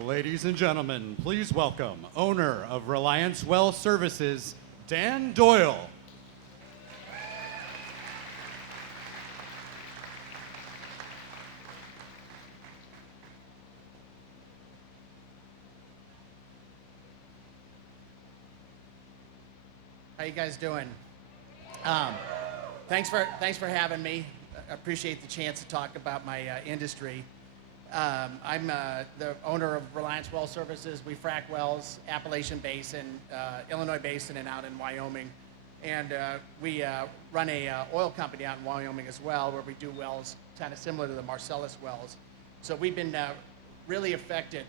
Ladies and gentlemen, please welcome owner of Reliance Well Services, Dan Doyle. How you guys doing? Thanks for having me. I appreciate the chance to talk about my industry. I'm the owner of Reliance Well Services. We frack wells, Appalachian Basin, Illinois Basin, and out in Wyoming. And we run a oil company out in Wyoming as well, where we do wells kind of similar to the Marcellus wells. So we've been really affected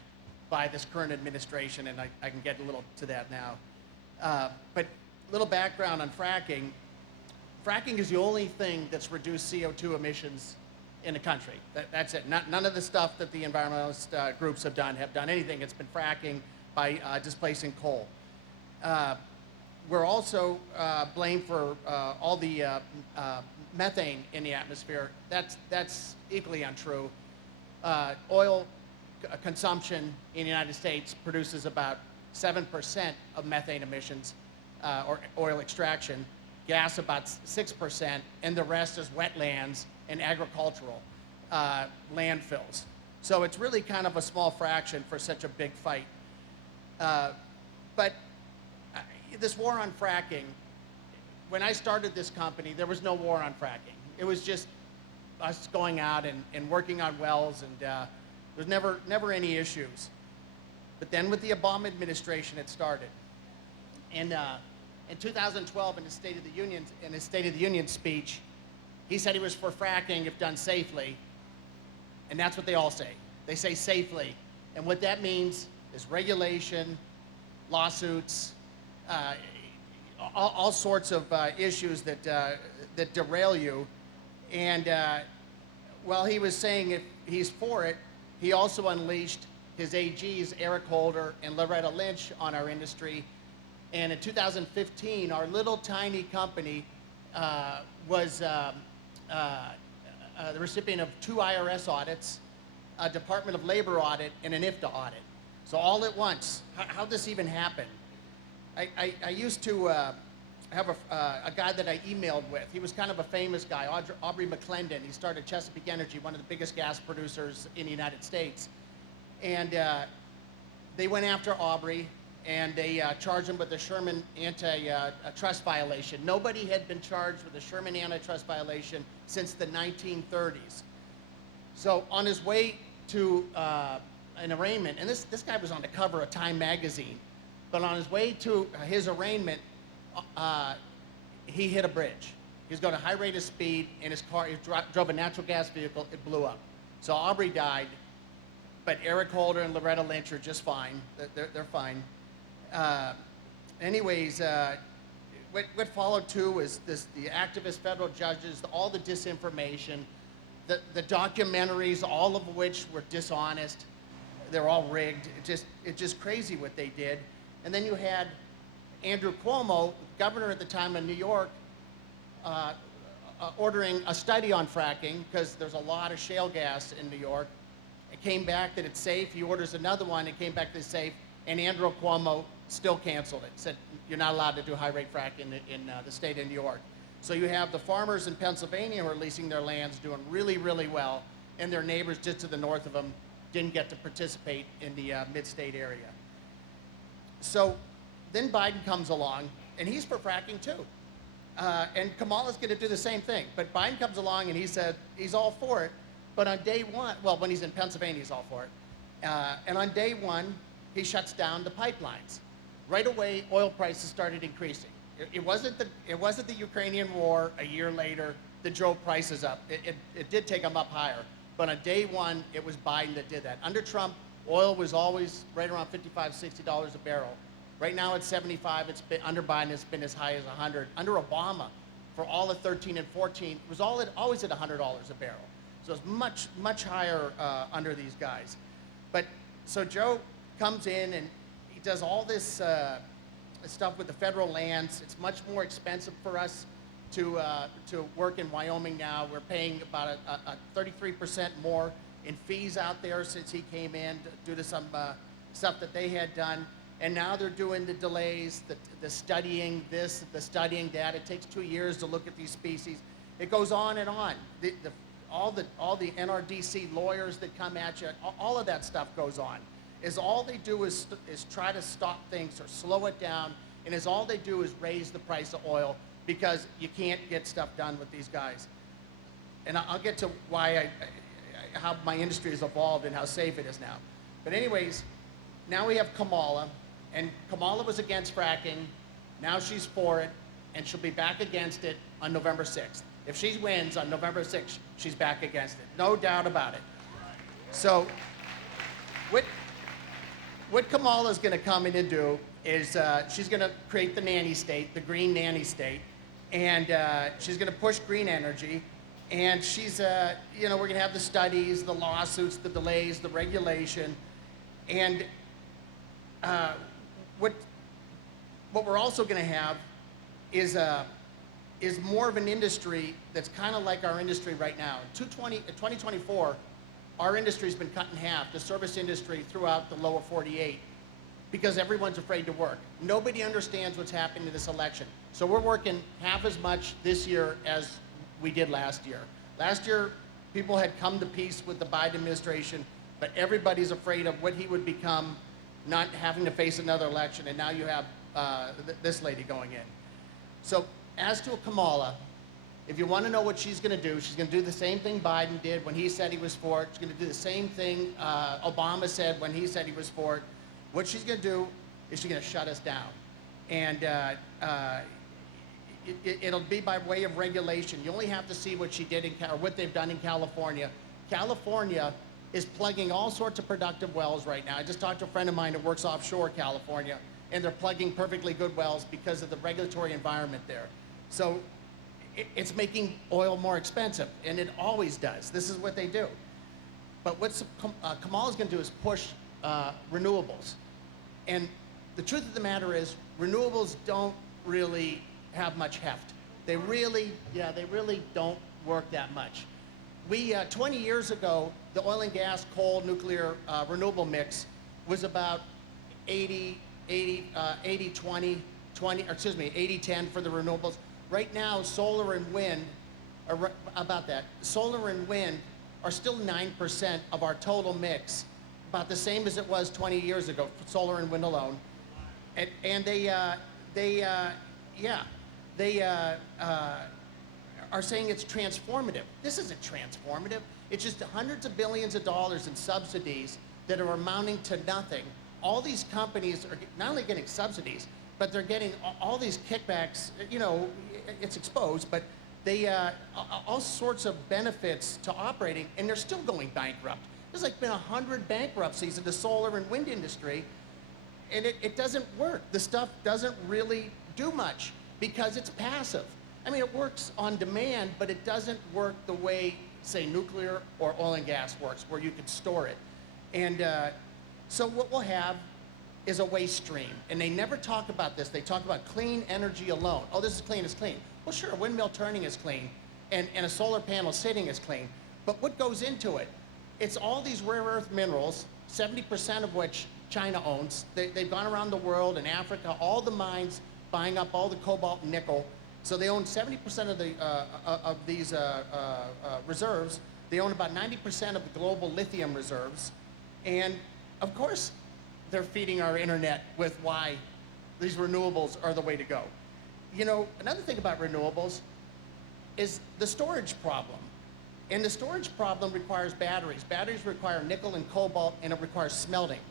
by this current administration, and I can get a little to that now. But little background on fracking. Fracking is the only thing that's reduced CO2 emissions in the country. That's it. None of the stuff that the environmentalist groups have done anything. It's been fracking by displacing coal. We're also blamed for all the methane in the atmosphere. That's equally untrue. Oil consumption in the United States produces about 7% of methane emissions, or oil extraction, gas about 6%, and the rest is wetlands and agricultural landfills. So it's really kind of a small fraction for such a big fight. But this war on fracking, when I started this company, there was no war on fracking. It was just us going out and working on wells, and there was never any issues. But then with the Obama administration, it started. And in 2012, in his State of the Union speech, he said he was for fracking if done safely, and that's what they all say. They say safely, and what that means is regulation, lawsuits, all sorts of issues that derail you. And while he was saying if he's for it, he also unleashed his AGs, Eric Holder and Loretta Lynch, on our industry. And in 2015, our little tiny company was the recipient of 2 IRS audits, a Department of Labor audit, and an IFTA audit. So all at once. How'd this even happen? I used to have a guy that I emailed with. He was kind of a famous guy, Aubrey McClendon. He started Chesapeake Energy, one of the biggest gas producers in the United States. And they went after Aubrey, and they charged him with a Sherman antitrust violation. Nobody had been charged with a Sherman antitrust violation since the 1930s. So on his way to an arraignment, and this guy was on the cover of Time magazine, but on his way to his arraignment, he hit a bridge. He was going at a high rate of speed, and his car, he drove a natural gas vehicle, it blew up. So Aubrey died, but Eric Holder and Loretta Lynch are just fine. They're fine. Anyways, what followed too was the activist federal judges, all the disinformation, the documentaries, all of which were dishonest. They're all rigged. It's just crazy what they did. And then you had Andrew Cuomo, governor at the time of New York, ordering a study on fracking because there's a lot of shale gas in New York. It came back that it's safe. He orders another one. It came back that it's safe. And Andrew Cuomo still canceled it, said you're not allowed to do high rate fracking in the state of New York. So you have the farmers in Pennsylvania who are leasing their lands doing really, really well, and their neighbors just to the north of them didn't get to participate in the mid-state area. So then Biden comes along, and he's for fracking too. And Kamala's going to do the same thing. But Biden comes along, and he said he's all for it. But on day one, well, when he's in Pennsylvania, he's all for it. And on day one, he shuts down the pipelines. Right away, oil prices started increasing. It wasn't the Ukrainian war a year later that drove prices up. It did take them up higher. But on day one, it was Biden that did that. Under Trump, oil was always right around $55, $60 a barrel. Right now it's 75. Under Biden, it's been as high as 100. Under Obama, for all of 13 and 14, it was always at $100 a barrel. So it's much, much higher under these guys. But so Joe comes in and he does all this stuff with the federal lands. It's much more expensive for us to work in Wyoming now. We're paying about a 33% more in fees out there since he came in due to some stuff that they had done. And now they're doing the delays, the studying this, the studying that. It takes 2 years to look at these species. It goes on and on. All the NRDC lawyers that come at you, all of that stuff goes on. All they do is try to stop things or slow it down, and all they do is raise the price of oil because you can't get stuff done with these guys. And I'll get to why how my industry has evolved and how safe it is now. But anyways, now we have Kamala, and Kamala was against fracking. Now she's for it, and she'll be back against it on November 6th. If she wins on November 6th, she's back against it. No doubt about it. So what Kamala's going to come in and do is she's going to create the nanny state, the green nanny state, and she's going to push green energy. And she's, we're going to have the studies, the lawsuits, the delays, the regulation. And what we're also going to have is more of an industry that's kind of like our industry right now. In 2024, our industry's been cut in half, the service industry throughout the lower 48, because everyone's afraid to work. Nobody understands what's happening in this election. So we're working half as much this year as we did last year. Last year, people had come to peace with the Biden administration, but everybody's afraid of what he would become, not having to face another election, and now you have this lady going in. So as to Kamala, if you want to know what she's going to do the same thing Biden did when he said he was for it. She's going to do the same thing Obama said when he said he was for it. What she's going to do is she's going to shut us down. And it'll be by way of regulation. You only have to see what she did or what they've done in California. California is plugging all sorts of productive wells right now. I just talked to a friend of mine that works offshore California, and they're plugging perfectly good wells because of the regulatory environment there. So it's making oil more expensive, and it always does. This is what they do. But what Kamala's going to do is push renewables. And the truth of the matter is, renewables don't really have much heft. They really don't work that much. 20 years ago, the oil and gas, coal, nuclear, renewable mix was about 80-20, 80-10 for the renewables. Right now, solar and wind are about that. Solar and wind are still 9% of our total mix, about the same as it was 20 years ago for solar and wind alone. And they are saying it's transformative. This isn't transformative. It's just hundreds of billions of dollars in subsidies that are amounting to nothing. All these companies are not only getting subsidies, but they're getting all these kickbacks. It's exposed, but they all sorts of benefits to operating, and they're still going bankrupt. There's like been 100 bankruptcies in the solar and wind industry, and it doesn't work. The stuff doesn't really do much because it's passive. I mean, it works on demand, but it doesn't work the way, say, nuclear or oil and gas works, where you could store it. And so what we'll have is a waste stream. And they never talk about this. They talk about clean energy alone. Oh, this is clean, it's clean. Well, sure, a windmill turning is clean, and a solar panel sitting is clean. But what goes into it? It's all these rare earth minerals, 70% of which China owns. They've gone around the world, in Africa, all the mines, buying up all the cobalt and nickel. So they own 70% of these reserves. They own about 90% of the global lithium reserves. And of course, they're feeding our internet with why these renewables are the way to go. Another thing about renewables is the storage problem. And the storage problem requires batteries. Batteries require nickel and cobalt, and it requires smelting.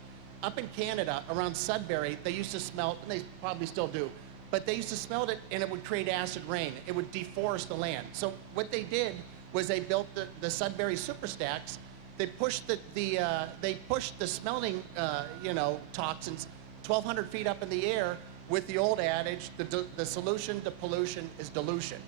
Up in Canada, around Sudbury, they used to smelt, and they probably still do, but they used to smelt it, and it would create acid rain. It would deforest the land. So what they did was they built the Sudbury superstacks. They pushed the smelting toxins 1,200 feet up in the air with the old adage, the solution to pollution is dilution.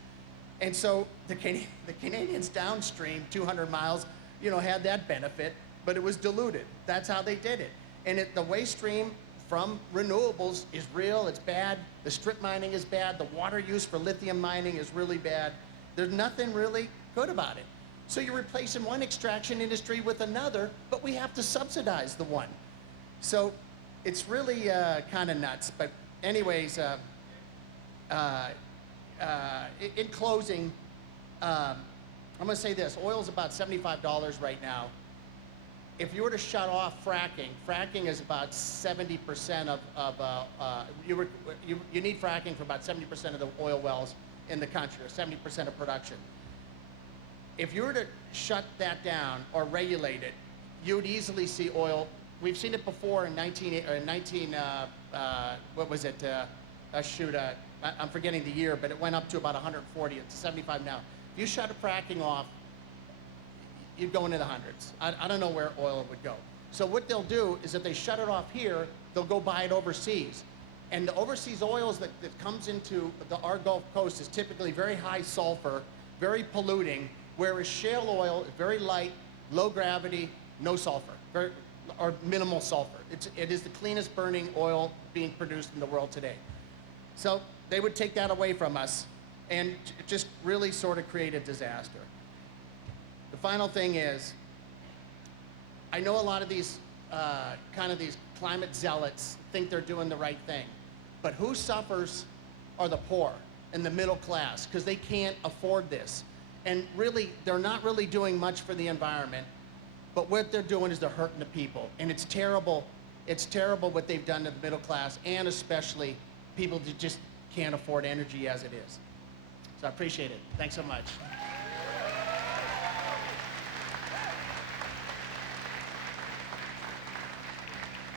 And so the Canadians downstream 200 miles, had that benefit, but it was diluted. That's how they did it. And the waste stream from renewables is real, it's bad. The strip mining is bad. The water use for lithium mining is really bad. There's nothing really good about it. So you're replacing one extraction industry with another, but we have to subsidize the one. So it's really kind of nuts. But anyways, in closing, I'm going to say this. Oil's about $75 right now. If you were to shut off fracking is about 70% you need fracking for about 70% of the oil wells in the country, or 70% of production. If you were to shut that down or regulate it, you would easily see oil. We've seen it before in what was it? I'm forgetting the year, but it went up to about 140. It's 75 now. If you shut fracking off, you'd go into the hundreds. I don't know where oil would go. So what they'll do is if they shut it off here, they'll go buy it overseas. And the overseas oils that comes into our Gulf Coast is typically very high sulfur, very polluting, whereas shale oil is very light, low gravity, no sulfur, or minimal sulfur. It is the cleanest burning oil being produced in the world today. So they would take that away from us and just really sort of create a disaster. The final thing is, I know a lot of these these climate zealots think they're doing the right thing, but who suffers are the poor and the middle class, because they can't afford this. And really, they're not really doing much for the environment, but what they're doing is they're hurting the people. And it's terrible. It's terrible what they've done to the middle class, and especially people that just can't afford energy as it is. So I appreciate it. Thanks so much.